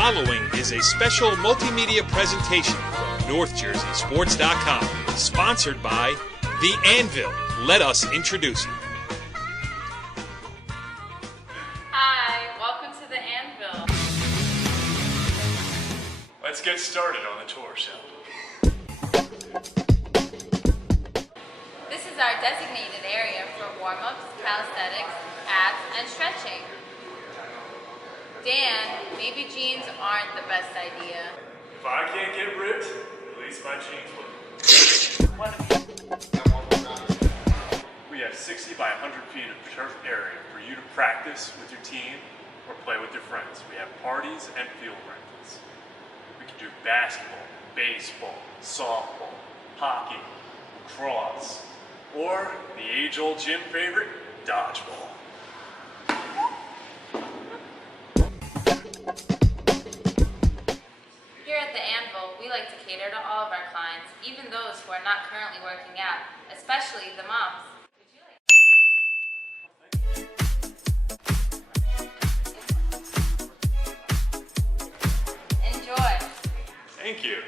following is a special multimedia presentation from NorthJerseySports.com, sponsored by The Anvil. Let us introduce you. Hi, welcome to The Anvil. Let's get started on the tour, shall we? This is our designated area for warm-ups, calisthenics, abs, and stretching. Dan, maybe jeans aren't the best idea. If I can't get ripped, at least my jeans will. We have 60 by 100 feet of turf area for you to practice with your team or play with your friends. We have parties and field rentals. We can do basketball, baseball, softball, hockey, lacrosse, or the age-old gym favorite, dodgeball. Here at The Anvil, we like to cater to all of our clients, even those who are not currently working out, especially the moms. Enjoy. Thank you.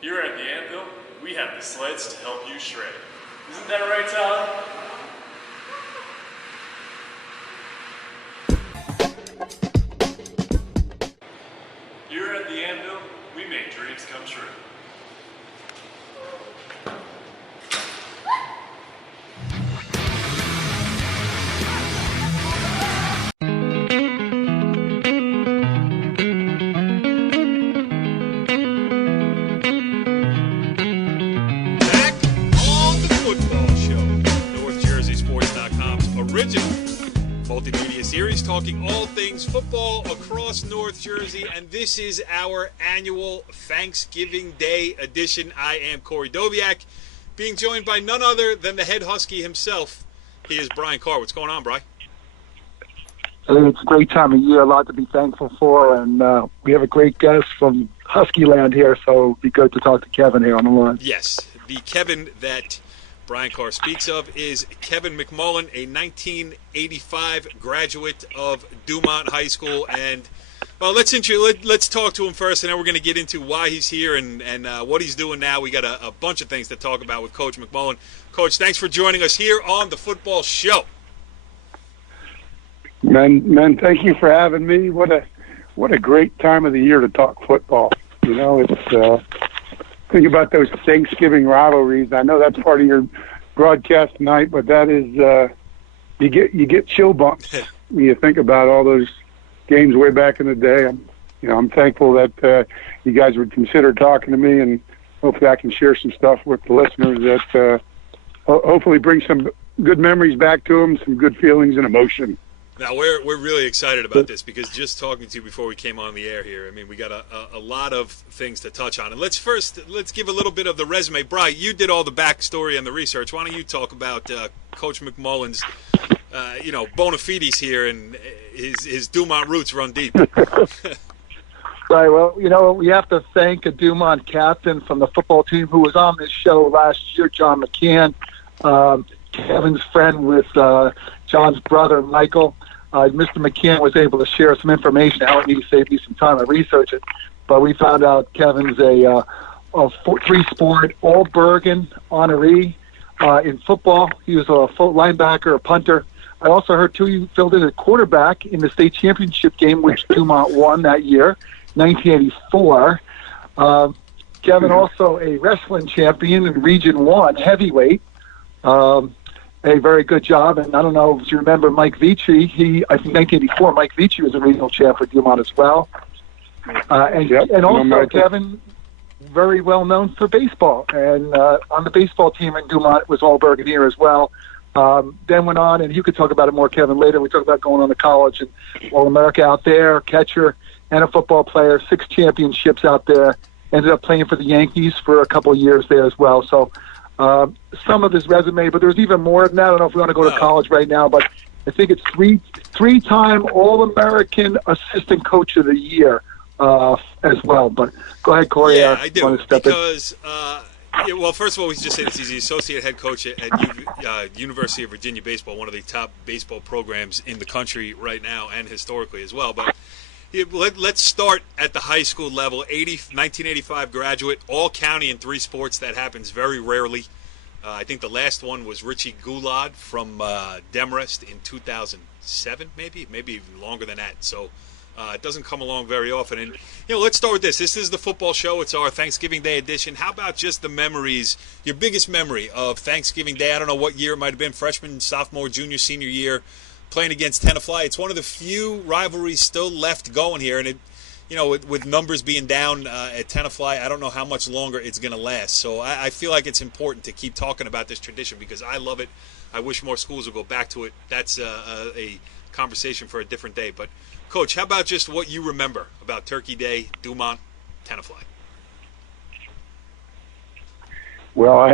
Here at The Anvil, we have the sleds to help you shred. Isn't that right, Tyler? Here at The Anvil, we make dreams come true. Back on the football show, NorthJerseySports.com's original multimedia series talking all things football across North Jersey, and this is our annual Thanksgiving Day edition. I am Corey Doviak, being joined by none other than the head Husky himself. He is Brian Carr. What's going on, Brian? It's a great time of year, a lot to be thankful for, and we have a great guest from Husky Land here, so it'd be good to talk to Kevin here on the line. Yes, the Kevin that Brian Carr speaks of is Kevin McMullan, a 1985 graduate of Dumont High School. And, well, let's talk to him first, and then we're going to get into why he's here and what he's doing now. We got a bunch of things to talk about with Coach McMullan. Coach, thanks for joining us here on the football show. Man, thank you for having me. What a great time of the year to talk football. You know, it's think about those Thanksgiving rivalries. I know that's part of your broadcast tonight, but that is you get chill bumps when you think about all those games way back in the day. I'm thankful that you guys would consider talking to me, and hopefully I can share some stuff with the listeners that hopefully bring some good memories back to them, some good feelings and emotion. Now, we're really excited about this because just talking to you before we came on the air here, I mean, we got a lot of things to touch on. And let's give a little bit of the resume. Brian, you did all the backstory and the research. Why don't you talk about Coach McMullan's, bona fides here, and his Dumont roots run deep. Right, well, we have to thank a Dumont captain from the football team who was on this show last year, John McCann, Kevin's friend with John's brother, Michael. Mr. McCann was able to share some information. I would need to save me some time to research it. But we found out Kevin's a three-sport All-Bergen honoree in football. He was a linebacker, a punter. I also heard, too, he filled in a quarterback in the state championship game, which Dumont won that year, 1984. Kevin also a wrestling champion in Region 1, heavyweight. A very good job, and I don't know if you remember Mike Vici. I think 1984, Mike Vici was a regional champ for Dumont as well. And also Kevin, very well known for baseball, and on the baseball team in Dumont was All-Bergen here as well. Then went on, and you could talk about it more, Kevin, later. We talked about going on to college and All-America out there, catcher and a football player, 6 championships out there. Ended up playing for the Yankees for a couple of years there as well. So some of his resume, but there's even more than that. I don't know if we want to go to college right now, but I think it's three-time All-American Assistant Coach of the Year as well. But go ahead, Corey. Yeah, I do, because Yeah, well, first of all, we should just say this. He's the associate head coach at University of Virginia Baseball, one of the top baseball programs in the country right now and historically as well. But let's start at the high school level. 1985 graduate, all county in 3 sports. That happens very rarely. I think the last one was Richie Goulad from Demarest in 2007, maybe even longer than that. So it doesn't come along very often. And, let's start with this. This is the football show. It's our Thanksgiving Day edition. How about just the memories, your biggest memory of Thanksgiving Day? I don't know what year it might have been, freshman, sophomore, junior, senior year, playing against Tenafly. It's one of the few rivalries still left going here. And, with numbers being down at Tenafly, I don't know how much longer it's going to last. So I feel like it's important to keep talking about this tradition because I love it. I wish more schools would go back to it. That's a conversation for a different day. But, Coach, how about just what you remember about Turkey Day, Dumont, Tenafly? Well, I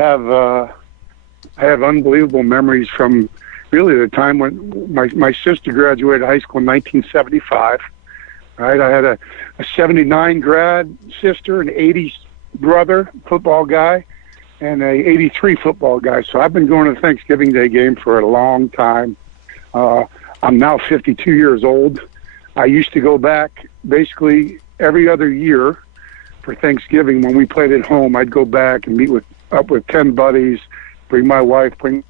have unbelievable memories from really the time when my sister graduated high school in 1975. Right, I had a 79 grad sister, an 80 brother, football guy, and a 83 football guy. So I've been going to Thanksgiving Day game for a long time. I'm now 52 years old. I used to go back basically every other year for Thanksgiving when we played at home. I'd go back and meet up with 10 buddies, bring my wife, bring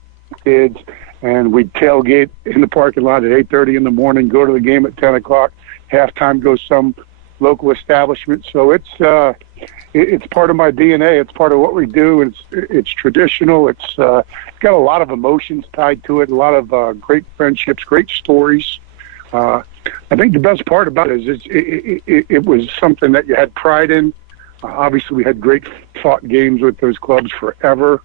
kids, and we'd tailgate in the parking lot at 8:30 in the morning, go to the game at 10 o'clock, halftime go some local establishment. So it's part of my DNA. It's part of what we do. It's traditional. It's got a lot of emotions tied to it, a lot of great friendships, great stories. I think the best part about it is it was something that you had pride in. Obviously, we had great fought games with those clubs forever.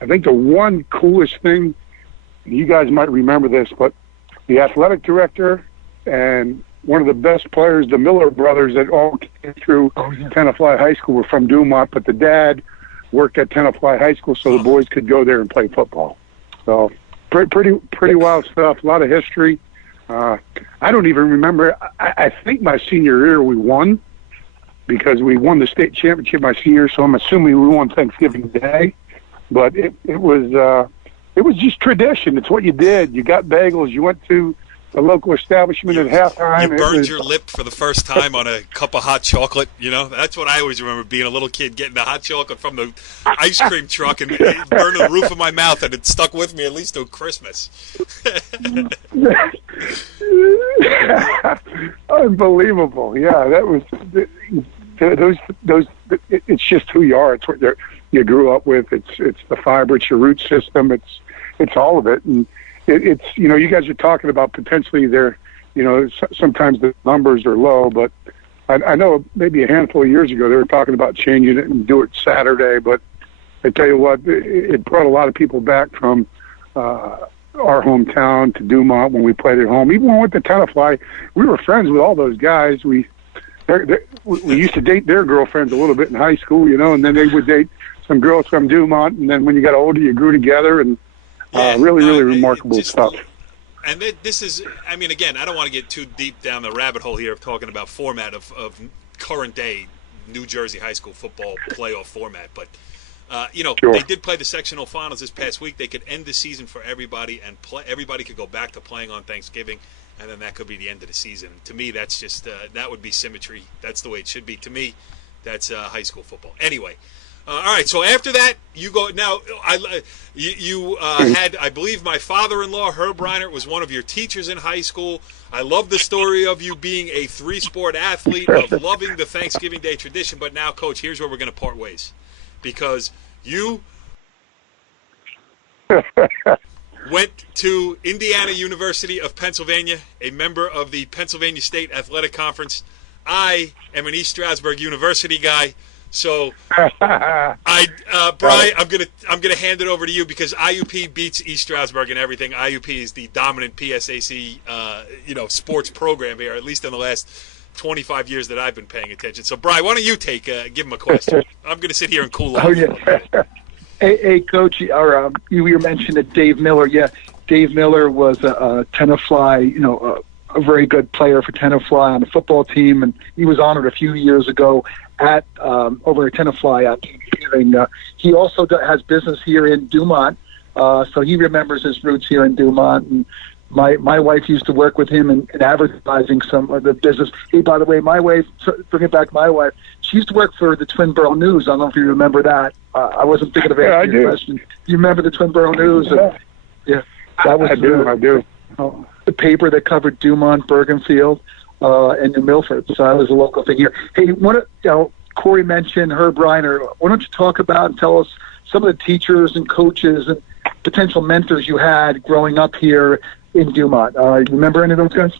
I think the one coolest thing, you guys might remember this, but the athletic director and one of the best players, the Miller brothers that all came through Tenafly High School were from Dumont, but the dad worked at Tenafly High School so the boys could go there and play football. So pretty wild stuff, a lot of history. I don't even remember. I think my senior year we won because we won the state championship my senior year, so I'm assuming we won Thanksgiving Day. But it was just tradition. It's what you did. You got bagels. You went to a local establishment at halftime. You burned your lip for the first time on a cup of hot chocolate. That's what I always remember, being a little kid, getting the hot chocolate from the ice cream truck and burning the roof of my mouth, and it stuck with me at least till Christmas. Unbelievable. Yeah, that was those. It's just who you are. It's what you grew up with. It's the fiber. It's your root system. It's all of it. And it's you guys are talking about potentially sometimes the numbers are low, but I know maybe a handful of years ago they were talking about changing it and do it Saturday. But I tell you what, it brought a lot of people back from our hometown to Dumont when we played at home. Even when we went to Tenafly, we were friends with all those guys. We used to date their girlfriends a little bit in high school, and then they would date some girls from Dumont. And then when you got older, you grew together, and really remarkable stuff. And this is, again, I don't want to get too deep down the rabbit hole here of talking about format of current day New Jersey high school football playoff format, but sure. They did play the sectional finals this past week. They could end the season for everybody, and everybody could go back to playing on Thanksgiving, and then that could be the end of the season. To me, that's just that would be symmetry. That's the way it should be. To me, that's high school football. Anyway, all right. So after that, you go now. You had, I believe, my father-in-law Herb Reiner was one of your teachers in high school. I love the story of you being a 3-sport athlete, of loving the Thanksgiving Day tradition. But now, Coach, here's where we're going to part ways. Because you went to Indiana University of Pennsylvania, a member of the Pennsylvania State Athletic Conference. I am an East Stroudsburg University guy, so Brian, I'm gonna hand it over to you because IUP beats East Stroudsburg in everything. IUP is the dominant PSAC sports program here, at least in the last 25 years that I've been paying attention. So, Brian, why don't you give him a question? I'm going to sit here and cool off. Oh, yeah. Hey, Coach, you were mentioning Dave Miller. Yeah, Dave Miller was a Tenafly, a very good player for Tenafly on the football team, and he was honored a few years ago at over at Tenafly Thanksgiving. He also has business here in Dumont, so he remembers his roots here in Dumont. And my wife used to work with him in advertising some of the business. Hey, by the way, my wife, bringing back my wife, she used to work for the Twin Borough News. I don't know if you remember that. I wasn't thinking of asking your question. You remember the Twin Borough News? Yeah, that was. I do. The paper that covered Dumont, Bergenfield, and New Milford. So I was a local thing here. Hey, Corey mentioned Herb Reiner. Why don't you talk about and tell us some of the teachers and coaches and potential mentors you had growing up here in Dumont? You remember any of those guys?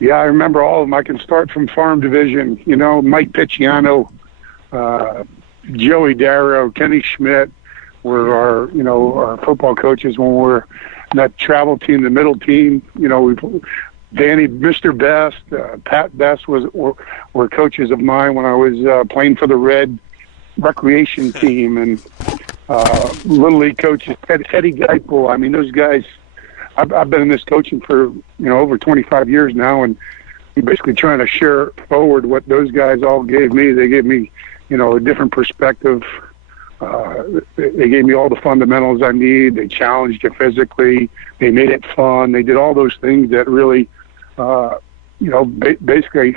Yeah, I remember all of them. I can start from Farm Division. Mike Picciano, Joey Darrow, Kenny Schmidt were our football coaches when we were in that travel team, the middle team. Danny, Mr. Best, Pat Best were coaches of mine when I was playing for the Red recreation team, and Little League coaches, Eddie Geipel. I mean, those guys, I've been in this coaching for, over 25 years now, and I'm basically trying to share forward what those guys all gave me. They gave me, a different perspective. They gave me all the fundamentals I need. They challenged you physically. They made it fun. They did all those things that really, basically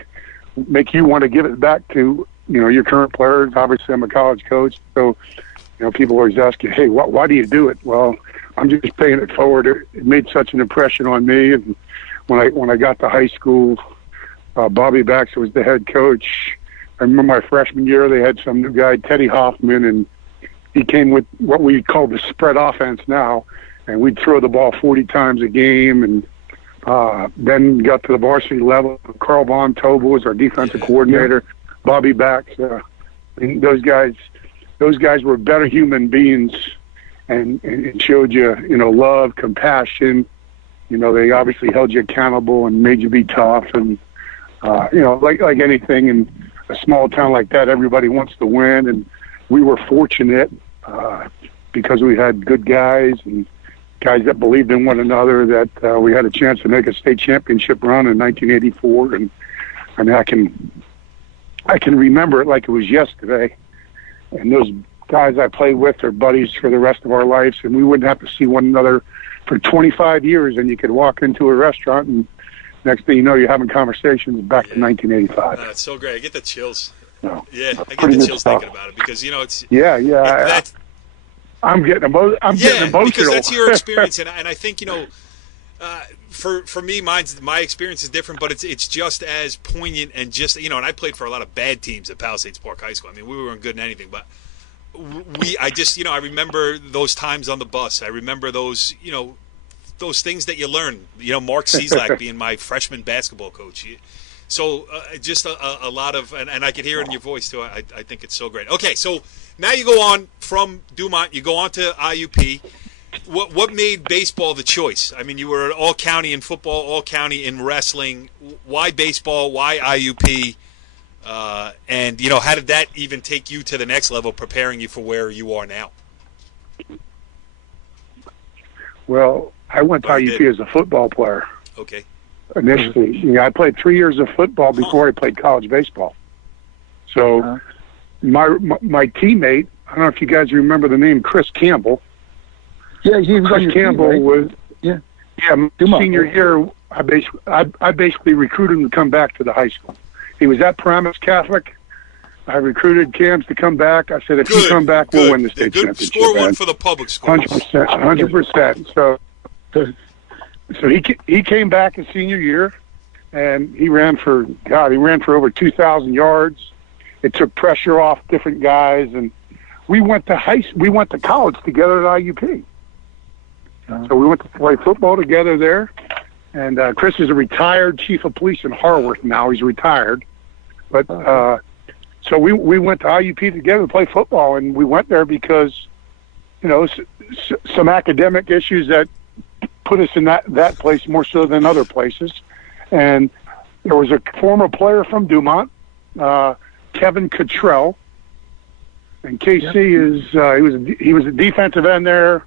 make you want to give it back to, your current players. Obviously, I'm a college coach, so, people always ask you, hey, why do you do it? Well, I'm just paying it forward. It made such an impression on me. And when I got to high school, Bobby Baxter was the head coach. I remember my freshman year, they had some new guy, Teddy Hoffman, and he came with what we call the spread offense now, and we'd throw the ball 40 times a game, and then got to the varsity level. Carl Von Tobel was our defensive coordinator. Bobby Baxter. And those guys were better human beings, and showed you, love, compassion. They obviously held you accountable and made you be tough. And, like anything in a small town like that, everybody wants to win. And we were fortunate because we had good guys and guys that believed in one another that we had a chance to make a state championship run in 1984. And I can remember it like it was yesterday. And those guys I played with are buddies for the rest of our lives, and we wouldn't have to see one another for 25 years, and you could walk into a restaurant, and next thing you know, you're having conversations back to 1985. That's so great. I get the chills. So, I get the chills thinking about it because, it's... I'm getting emotional. Because that's your experience, and I think, for me, my experience is different, but it's just as poignant and just, and I played for a lot of bad teams at Palisades Park High School. I mean, we weren't good in anything, but I remember those times on the bus. I remember those, those things that you learn. Mark Cieslak being my freshman basketball coach. So just a lot of, and I could hear it in your voice too. I think it's so great. Okay, so now you go on from Dumont, you go on to IUP. What made baseball the choice? I mean, you were all county in football, all county in wrestling. Why baseball? Why IUP? And how did that even take you to the next level, preparing you for where you are now? Well, I went to IUP as a football player. Okay. Initially, I played 3 years of football before I played college baseball. So, my teammate, I don't know if you guys remember the name Chris Campbell. Yeah, he was Chris Campbell, right? Was Dumont. Senior year. I basically recruited him to come back to the high school. He was at Paramus Catholic. I recruited Cams to come back. I said, if you come back, we'll win the state championship. Score one for the public schools. 100%. So he came back his senior year, and he ran for over 2,000 yards. It took pressure off different guys, and we went to college together at IUP. So we went to play football together there. And Chris is a retired chief of police in Harworth now. He's retired. But so we went to IUP together to play football, and we went there because, some academic issues that put us in that place more so than other places. And there was a former player from Dumont, Kevin Cottrell. And KC he was a defensive end there,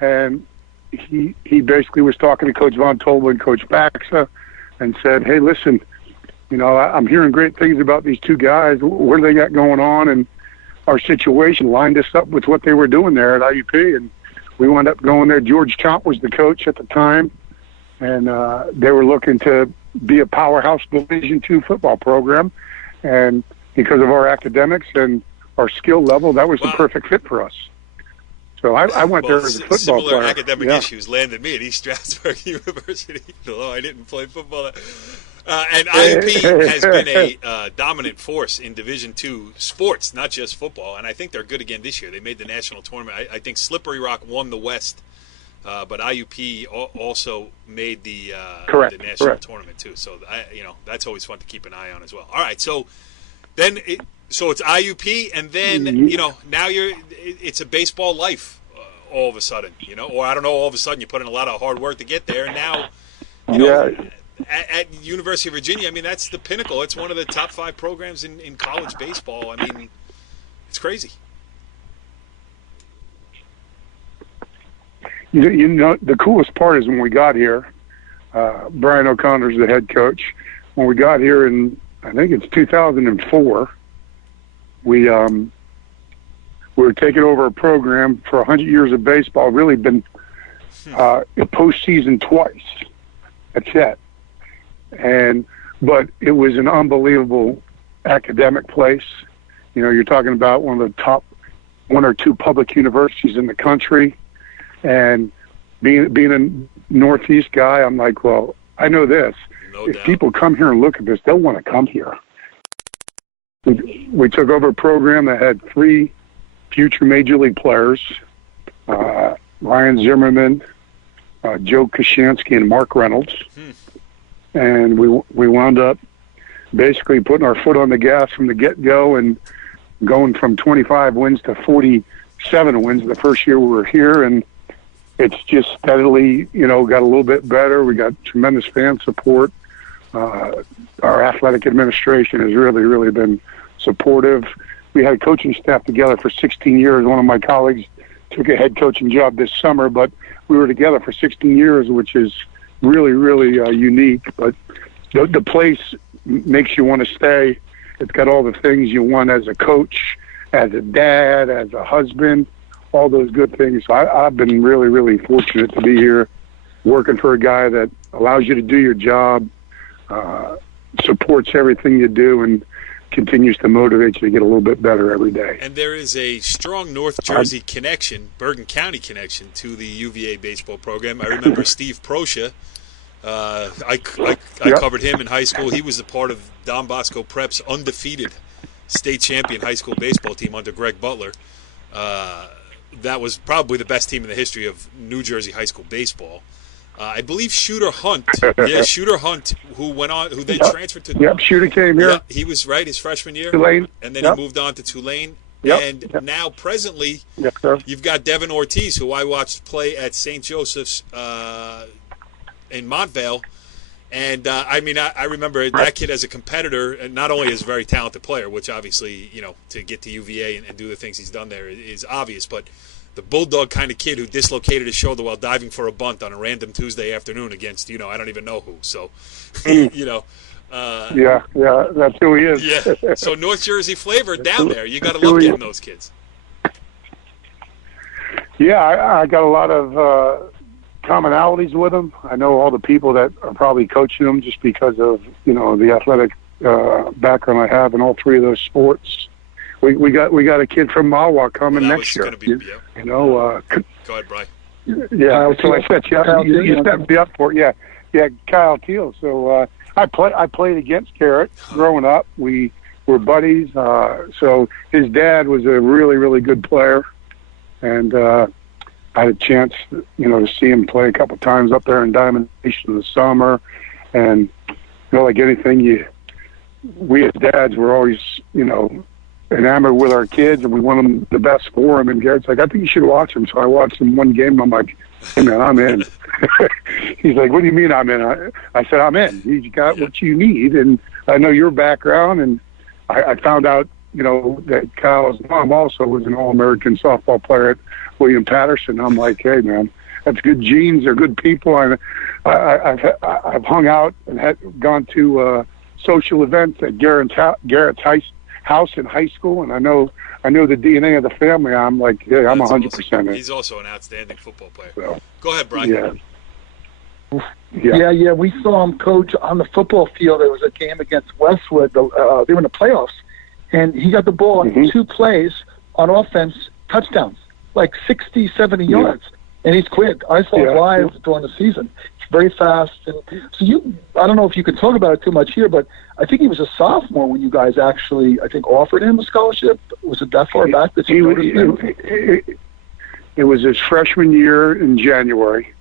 and he basically was talking to Coach Von Tobel and Coach Baxa and said, hey, listen, I'm hearing great things about these two guys. What do they got going on? And our situation lined us up with what they were doing there at IUP, and we wound up going there. George Chomp was the coach at the time, and they were looking to be a powerhouse Division II football program, and because of our academics and our skill level, that was the perfect fit for us. So I went there as a football similar player. Academic issues landed me at East Stroudsburg University, although I didn't play football. And IUP has been a dominant force in Division II sports, not just football. And I think they're good again this year. They made the national tournament. I think Slippery Rock won the West, but IUP also made the national tournament too. So that's always fun to keep an eye on as well. All right, so then so it's IUP, and then now it's a baseball life all of a sudden, or I don't know, all of a sudden you put in a lot of hard work to get there, and now at University of Virginia, I mean, that's the pinnacle. It's one of the top 5 programs in college baseball. I mean, it's crazy. The coolest part is when we got here, Brian O'Connor's the head coach. When we got here in, I think it's 2004, we were taking over a program for 100 years of baseball, really been postseason twice. That's it. But it was an unbelievable academic place. You're talking about one of the top 1 or 2 public universities in the country. And being a Northeast guy, I'm like, well, I know this. If people come here and look at this, they'll want to come here. We took over a program that had 3 future major league players, Ryan Zimmerman, Joe Kashansky, and Mark Reynolds. And we wound up basically putting our foot on the gas from the get-go and going from 25 wins to 47 wins the first year we were here. And it's just steadily, got a little bit better. We got tremendous fan support. Our athletic administration has really, really been supportive. We had a coaching staff together for 16 years. One of my colleagues took a head coaching job this summer, but we were together for 16 years, which is really, really unique. But the place makes you want to stay. It's got all the things you want as a coach, as a dad, as a husband, all those good things. So I've been really, really fortunate to be here working for a guy that allows you to do your job, supports everything you do, and continues to motivate you to get a little bit better every day. And there is a strong North Jersey connection, Bergen County connection, to the UVA baseball program. I remember Steve Proscia. I covered him in high school. He was a part of Don Bosco Prep's undefeated state champion high school baseball team under Greg Butler. That was probably the best team in the history of New Jersey high school baseball. I believe Shooter Hunt, who then transferred to. Yep, Shooter came here. Yeah, he was right his freshman year, Tulane, and then he moved on to Tulane. And now presently, you've got Devin Ortiz, who I watched play at St. Joseph's in Montvale. And I remember that kid as a competitor, and not only as a very talented player, which obviously, to get to UVA and do the things he's done there is obvious, but the bulldog kind of kid who dislocated his shoulder while diving for a bunt on a random Tuesday afternoon against, I don't even know who. So, yeah, that's who he is. Yeah. So North Jersey flavor down there. You got to love getting those kids. Yeah, I got a lot of commonalities with them. I know all the people that are probably coaching them just because of, the athletic background I have in all 3 of those sports. We got a kid from Mahwah coming next year. Go ahead, Brian. Yeah, so I set you up. You set me up for it. Yeah, Kyle Teal. So I played against Garrett growing up. We were buddies. So his dad was a really, really good player, and I had a chance, to see him play a couple times up there in Diamond Nation in the summer. And like anything, we as dads were always, enamored with our kids, and we want them the best for them. And Garrett's like, I think you should watch them. So I watched them one game, and I'm like, hey, man, I'm in. He's like, what do you mean I'm in? I said, I'm in. You got what you need, and I know your background. And I found out, that Kyle's mom also was an All-American softball player at William Patterson. I'm like, hey, man, that's good genes. They're good people. I've hung out and gone to social events at Garrett's house in high school, and I know I know the DNA of the family. I'm like, yeah, I'm That's 100% awesome. in. He's also an outstanding football player. So, Go ahead, Brian. Yeah. We saw him coach on the football field. There was a game against Westwood. They were in the playoffs, and he got the ball in 2 plays on offense, touchdowns, like 60, 70 yards. And he's quick. I saw him live during the season. He's very fast. And so I don't know if you can talk about it too much here, but I think he was a sophomore when you guys actually, I think, offered him a scholarship. Was it that far back that you noticed him? It was his freshman year in January.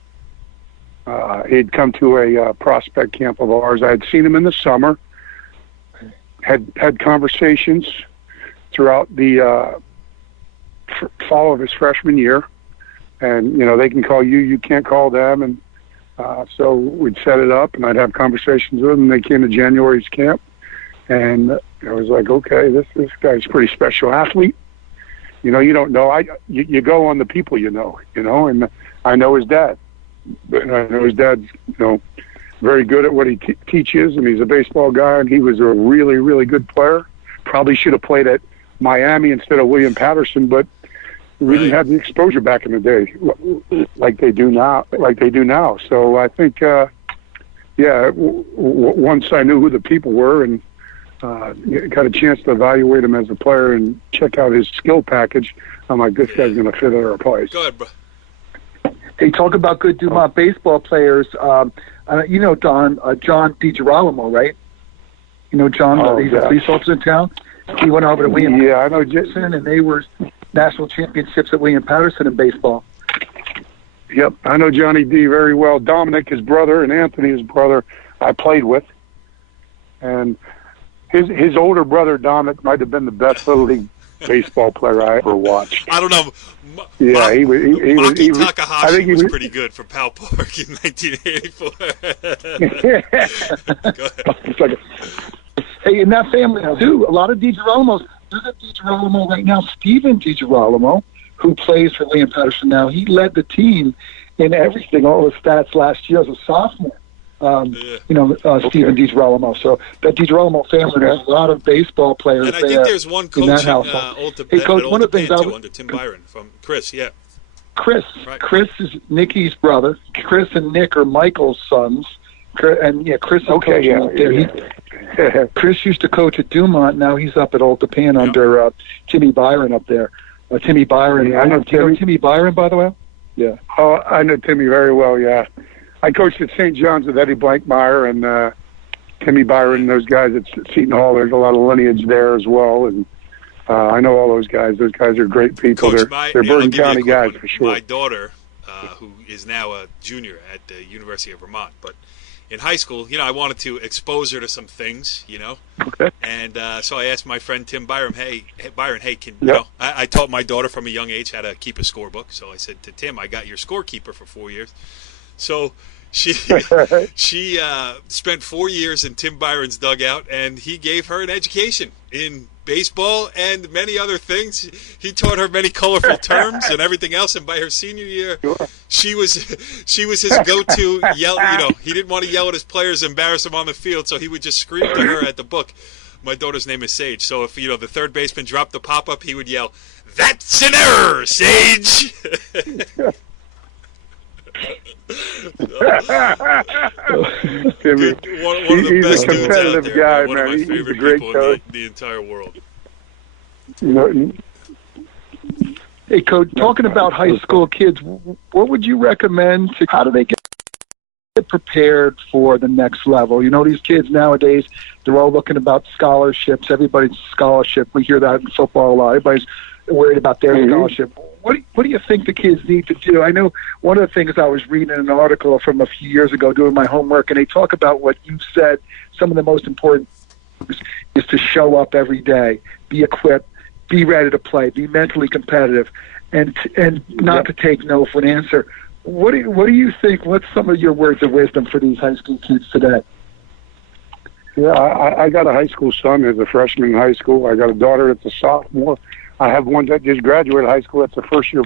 He'd come to a prospect camp of ours. I had seen him in the summer, had conversations throughout the fall of his freshman year. And, they can call you, you can't call them. And so we'd set it up, and I'd have conversations with them. They came to January's camp, and I was like, okay, this guy's a pretty special athlete. You don't know. You go on the people and I know his dad. And I know his dad's, very good at what he teaches, and he's a baseball guy, and he was a really, really good player. Probably should have played at Miami instead of William Patterson, but we didn't have the exposure back in the day like they do now. So I think, once I knew who the people were and got a chance to evaluate him as a player and check out his skill package, I'm like, this guy's going to fit at our place. Go ahead, bro. Hey, talk about good Dumont baseball players. John DiGirolamo, right? John, he's a police officer in town. He went over to William I know Patterson, and they were national championships at William Patterson in baseball. Yep, I know Johnny D very well. Dominic, his brother, and Anthony, his brother, I played with. And his older brother, Dominic, might have been the best Little League baseball player I ever watched. I don't know. He was. Maki Takahashi was pretty good for Powell Park in 1984. Go ahead. Hey, in that family, too, a lot of DiGirolamos. There's a DiGirolamo right now, Steven DiGirolamo, who plays for William Patterson now. He led the team in everything, all his stats last year as a sophomore. Steven DiGirolamo. So that DiGirolamo family, there's a lot of baseball players there. And I think there's one coach one of the things under Tim Byron from Chris, Chris. Right. Chris is Nicky's brother. Chris and Nick are Michael's sons. And Chris. Chris used to coach at Dumont. Now he's up at Old Japan under Timmy Byron up there. Timmy Byron. I know Timmy Byron, by the way. Yeah. Oh, I know Timmy very well. Yeah, I coached at St. John's with Eddie Blankmeyer and Timmy Byron and those guys at Seton Hall. There's a lot of lineage there as well, and I know all those guys. Those guys are great people. Coach, they're Bergen County guys for sure. My daughter, who is now a junior at the University of Vermont, but in high school, I wanted to expose her to some things, Okay. And so I asked my friend Tim Byron, hey, can I taught my daughter from a young age how to keep a scorebook. So I said to Tim, I got your scorekeeper for 4 years. So she spent 4 years in Tim Byron's dugout, and he gave her an education in baseball and many other things. He taught her many colorful terms and everything else. And by her senior year, she was his go-to yell. He didn't want to yell at his players, embarrass them on the field, so he would just scream to her at the book. My daughter's name is Sage. So if the third baseman dropped the pop-up, he would yell, "That's an error, Sage." Timmy, one of the best dudes out there. Guy, one man. of my favorite people in the entire world. Hey, Coach, talking about high school kids, what would you recommend? How do they get prepared for the next level? These kids nowadays, they're all looking about scholarships. Everybody's scholarship. We hear that in football a lot. Everybody's worried about their scholarship. What do you think the kids need to do? I know one of the things I was reading in an article from a few years ago doing my homework, and they talk about what you said. Some of the most important is to show up every day, be equipped, be ready to play, be mentally competitive, and not to take no for an answer. What do you think? What's some of your words of wisdom for these high school kids today? Yeah, I got a high school son who's a freshman in high school. I got a daughter that's a sophomore. I have one that just graduated high school. That's a first-year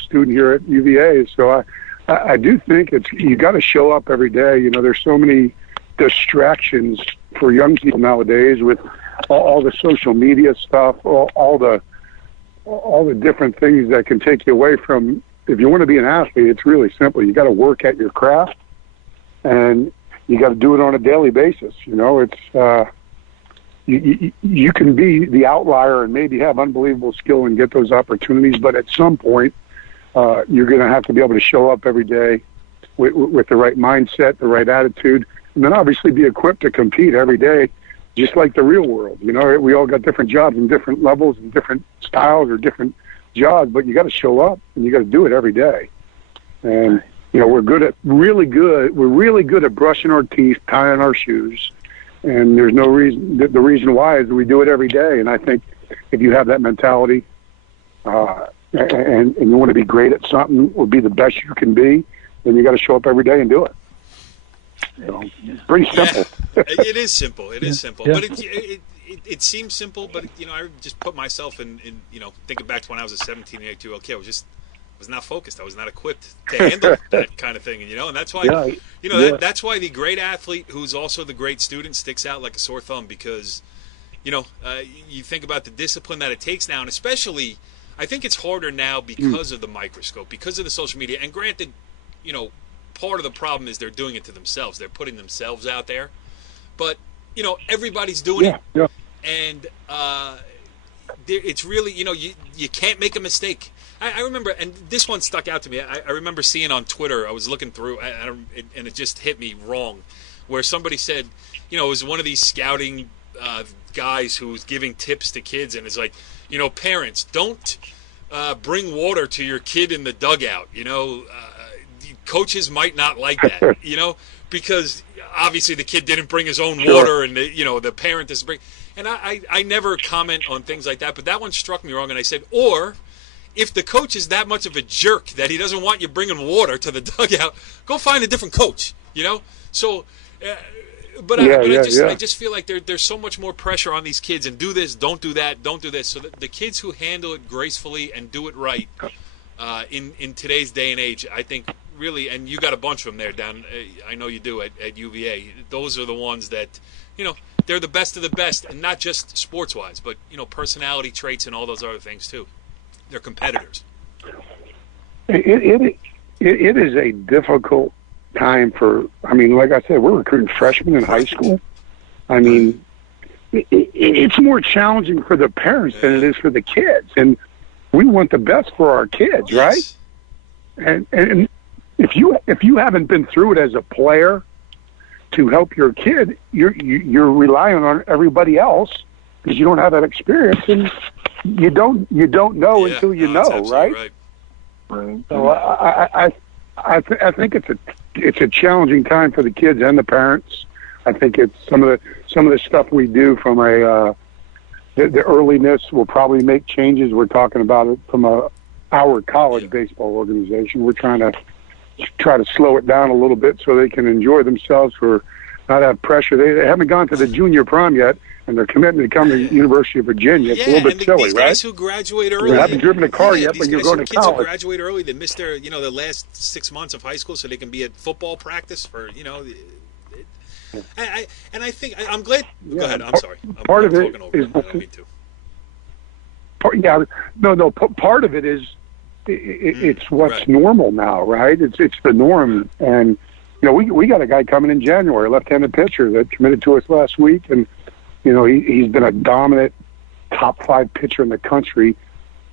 student here at UVA. So I do think you got to show up every day. There's so many distractions for young people nowadays with all the social media stuff, all the different things that can take you away from. If you want to be an athlete, it's really simple. You got to work at your craft, and you got to do it on a daily basis. You know, it's you can be the outlier and maybe have unbelievable skill and get those opportunities, but at some point, you're going to have to be able to show up every day with the right mindset, the right attitude, and then obviously be equipped to compete every day, just like the real world. You know, we all got different jobs and different levels and different styles or different jobs, but you got to show up and you got to do it every day. And you know, we're really good at brushing our teeth, tying our shoes, and there's no reason. The reason why is we do it every day. And I think if you have that mentality, and you want to be great at something or be the best you can be, then you got to show up every day and do it. You know, it's pretty simple. Yeah, it is simple. It is simple, Yeah. but it seems simple. But you know, I just put myself in you know, thinking back to when I was a 17, 18-year-old kid. I was not focused. I was not equipped to handle that kind of thing. And you know, and that's why that's why the great athlete who's also the great student sticks out like a sore thumb, because you know, you think about the discipline that it takes now, and especially I think it's harder now because of the microscope, because of the social media. And granted, you know, part of the problem is they're doing it to themselves. They're putting themselves out there. But, you know, everybody's doing it. Yeah. And it's really, you know, you can't make a mistake. I remember, and this one stuck out to me. I remember seeing on Twitter, I was looking through, and it just hit me wrong, where somebody said, you know, it was one of these scouting guys who was giving tips to kids, and it's like, you know, parents, don't bring water to your kid in the dugout. You know, coaches might not like that, you know, because obviously the kid didn't bring his own water, and you know, the parent doesn't bring. And I never comment on things like that, but that one struck me wrong, and I said, or if the coach is that much of a jerk that he doesn't want you bringing water to the dugout, go find a different coach, you know. So. I just feel like there's so much more pressure on these kids, and do this, don't do that, don't do this. So the kids who handle it gracefully and do it right in today's day and age, I think really, and you got a bunch of them there down, I know you do at UVA. Those are the ones that, you know, they're the best of the best, and not just sports-wise, but, you know, personality traits and all those other things too. They're competitors. It is a difficult time for, I mean, like I said, we're recruiting freshmen in high school. I mean, it's more challenging for the parents than it is for the kids, and we want the best for our kids, right? And if you haven't been through it as a player to help your kid, you're relying on everybody else because you don't have that experience, and you don't know until you know, right? So I think it's a challenging time for the kids and the parents. I think it's some of the stuff we do from the earliness will probably make changes. We're talking about it from our college baseball organization. We're trying to slow it down a little bit so they can enjoy themselves, for not have pressure. They haven't gone to the junior prom yet, and they're committing to come to the University of Virginia. It's a little bit silly, these guys who graduate early. You haven't driven a car yet, but you're going to college. Kids who graduate early, they miss their, you know, the last 6 months of high school so they can be at football practice for, you know. I think I'm glad. Go ahead. I'm sorry. Part of it is. I don't mean to. Part of it is it's what's normal now, right? It's the norm, and you know, we got a guy coming in January, a left-handed pitcher that committed to us last week, and you know, he's been a dominant top 5 pitcher in the country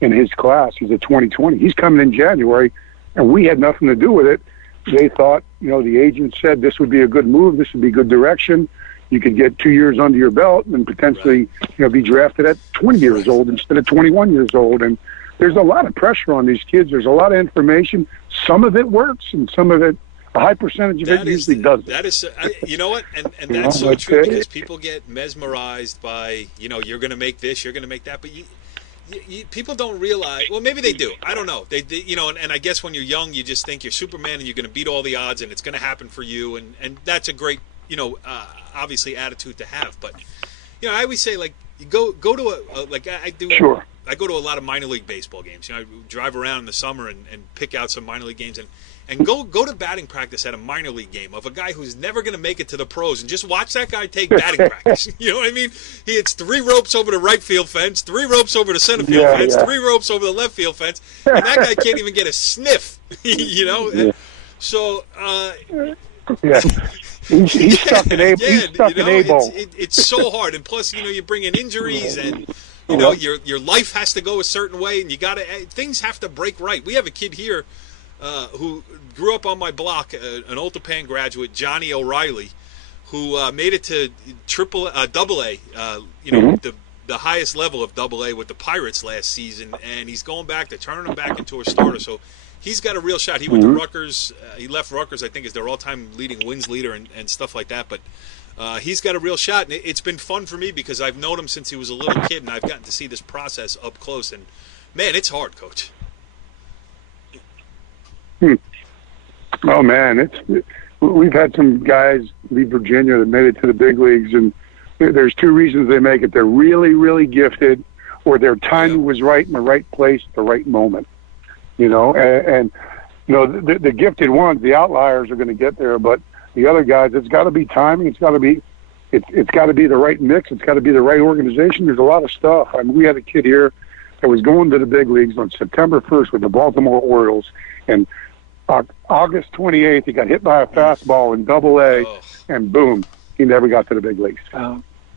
in his class. He's a 2020. He's coming in January, and we had nothing to do with it. They thought, you know, the agent said this would be a good move. This would be good direction. You could get 2 years under your belt and potentially, you know, be drafted at 20 years old instead of 21 years old. And there's a lot of pressure on these kids. There's a lot of information. Some of it works, and some of it, a high percentage of it usually doesn't. That is, you know what, and that's so true, because people get mesmerized by, you know, you're going to make this, you're going to make that, but people don't realize. Well, maybe they do. I don't know. They you know, and I guess when you're young, you just think you're Superman and you're going to beat all the odds and it's going to happen for you, and that's a great, you know, obviously attitude to have. But you know, I always say, like, you go to a like I do. Sure. I go to a lot of minor league baseball games. I drive around in the summer and pick out some minor league games and go to batting practice at a minor league game of a guy who's never going to make it to the pros, and just watch that guy take batting practice. You know what I mean? He hits 3 ropes over the right field fence, 3 ropes over the center field fence, 3 ropes over the left field fence, and that guy can't even get a sniff. You know? Yeah. So, he's stuck in A-ball. It's so hard, and plus, you bring in injuries, and your life has to go a certain way, and things have to break right. We have a kid here who grew up on my block, an Otapan graduate, Johnny O'Reilly, who made it to Double A, the highest level of Double A with the Pirates last season, and he's going back to turning him back into a starter. So he's got a real shot. He went to Rutgers. He left Rutgers, I think, as their all-time leading wins leader and stuff like that. But he's got a real shot, and it's been fun for me because I've known him since he was a little kid, and I've gotten to see this process up close. And man, it's hard, Coach. Oh man, we've had some guys leave Virginia that made it to the big leagues, and there's 2 reasons they make it. They're really, really gifted, or their timing was right in the right place at the right moment. And the gifted ones, the outliers, are going to get there, but the other guys, it's got to be timing. It's got to be the right mix. It's got to be the right organization. There's a lot of stuff. I mean, we had a kid here that was going to the big leagues on September 1st with the Baltimore Orioles, and August 28th, he got hit by a fastball in Double A, and boom, he never got to the big leagues.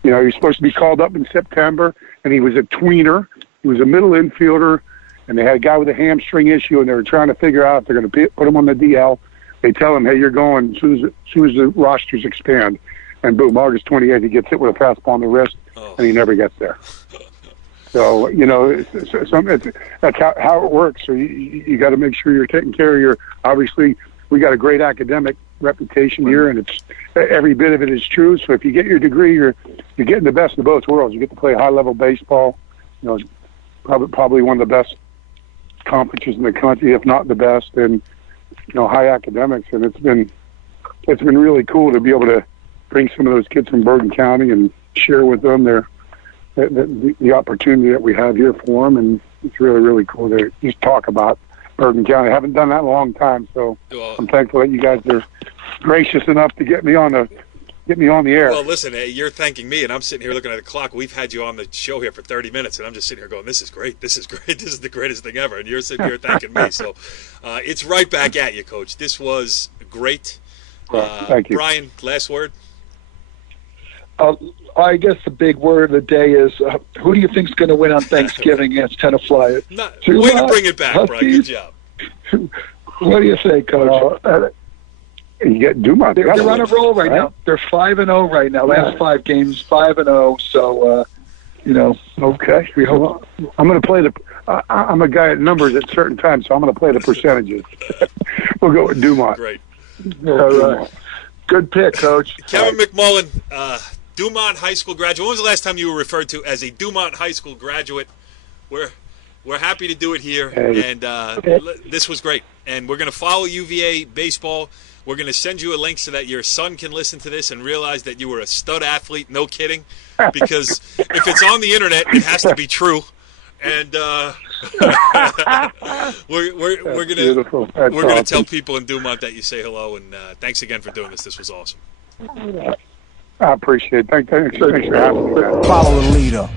He was supposed to be called up in September, and he was a tweener. He was a middle infielder, and they had a guy with a hamstring issue, and they were trying to figure out if they're going to put him on the DL. They tell him, hey, you're going as soon as the rosters expand. And boom, August 28th, he gets hit with a fastball on the wrist, and he never gets there. So, that's how it works. So you got to make sure you're taking care of your, obviously, we got a great academic reputation here, and it's every bit of it is true. So if you get your degree, you're getting the best of both worlds. You get to play high-level baseball, probably one of the best conferences in the country, if not the best, and, high academics. And it's been really cool to be able to bring some of those kids from Bergen County and share with them the opportunity that we have here for them, and it's really, really cool to just talk about Bergen County. I haven't done that in a long time, so I'm thankful that you guys are gracious enough to get me on the air. Well, listen, you're thanking me, and I'm sitting here looking at the clock. We've had you on the show here for 30 minutes, and I'm just sitting here going, this is great, this is great, this is the greatest thing ever, and you're sitting here thanking me. So it's right back at you, Coach. This was great. Thank you. Brian, last word? I guess the big word of the day is, who do you think's going to win on Thanksgiving against Tenafly? Way to bring it back, Brian. Good job. What do you say, Coach? You get Dumont. They're on a roll right now. They're 5-0 right now. Last 5 games, 5-0. So, Okay. we hope. I'm going to play I'm a guy at numbers at certain times, so I'm going to play the percentages. We'll go with Dumont. Great. Good pick, Coach. Kevin McMullan, Dumont High School graduate. When was the last time you were referred to as a Dumont High School graduate? We're happy to do it here, and this was great. And we're going to follow UVA baseball. We're going to send you a link so that your son can listen to this and realize that you were a stud athlete. No kidding, because if it's on the internet, it has to be true. And we're gonna tell people in Dumont that you say hello. And thanks again for doing this. This was awesome. I appreciate it. Thanks for having me. Follow the leader.